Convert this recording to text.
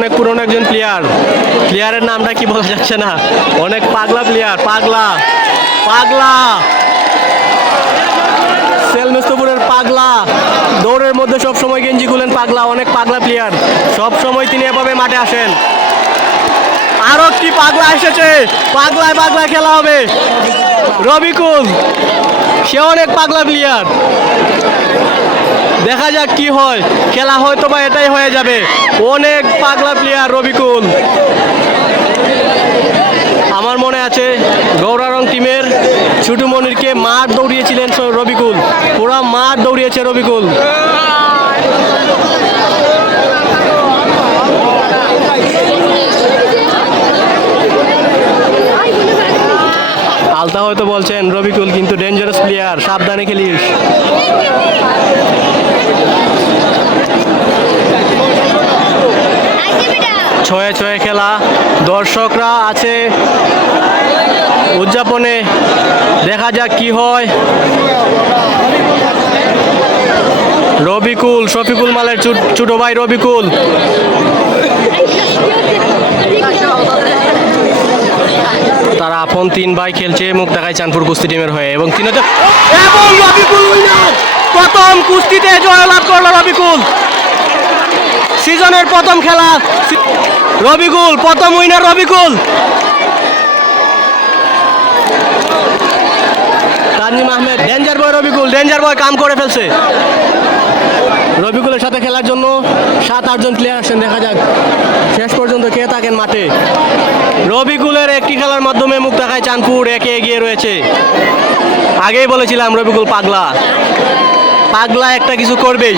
অনেক পুরনো একজন প্লেয়ারের নামটা কি বলা যাচ্ছে না, অনেক পাগলা প্লেয়ার, পাগলা পাগলা সেলমেস্তপুরের পাগলা, দৌড়ের মধ্যে সব সময় গেঞ্জি খুলেন পাগলা, অনেক পাগলা প্লেয়ার, সব সময় তিনি এভাবে মাঠে আসেন। আরো কি পাগলা এসেছে, পাগলায় পাগলা খেলা হবে। রবিকুল, সে অনেক পাগলা প্লেয়ার, দেখা যাক কি হয়, খেলা হয়তো বা এটাই হয়ে যাবে। অনেক পাগলা প্লেয়ার রবিকুল। আমার মনে আছে গৌরারং টিমের ছুটু মনিরকে মাঠ দৌড়িয়েছিলেন রবিকুল, পুরা মাঠ দৌড়িয়েছে রবিকুল। আলতা হয়তো বলছেন রবিকুল কিন্তু ডেঞ্জারাস প্লেয়ার, সাবধানে খেলিস। ছয়ে ছয়ে খেলা, দর্শকরা আছে উদযাপনে, দেখা যাক কি হয়। রবিকুল, শফিকুল মালের ছোট ভাই রবিকুল, তারা আপন 3 ভাই খেলছে মুক্তাগাই চাঁদপুর কুস্তি টিমের হয়ে এবং রবিকুল উইনার, প্রথম কুস্তিতে জয়লাভ করলো রবিকুল। সিজনের প্রথম খেলা রবিকুল, প্রথম উইনার রবিকুল। তানজিম আহমেদ, ডেঞ্জার বয় রবিকুল, ডেঞ্জার বয় কাম করে ফেলছে। রবিকুলের সাথে খেলার জন্য 7-8 জন প্লেয়ার আসছেন, দেখা যাক শেষ পর্যন্ত কে থাকেন মাঠে। রবিকুলের একটি খেলার মাধ্যমে মুক্তাগাই চাঁদপুর একে এগিয়ে রয়েছে। আগেই বলেছিলাম রবিকুল পাগলা, পাগলা একটা কিছু করবেই।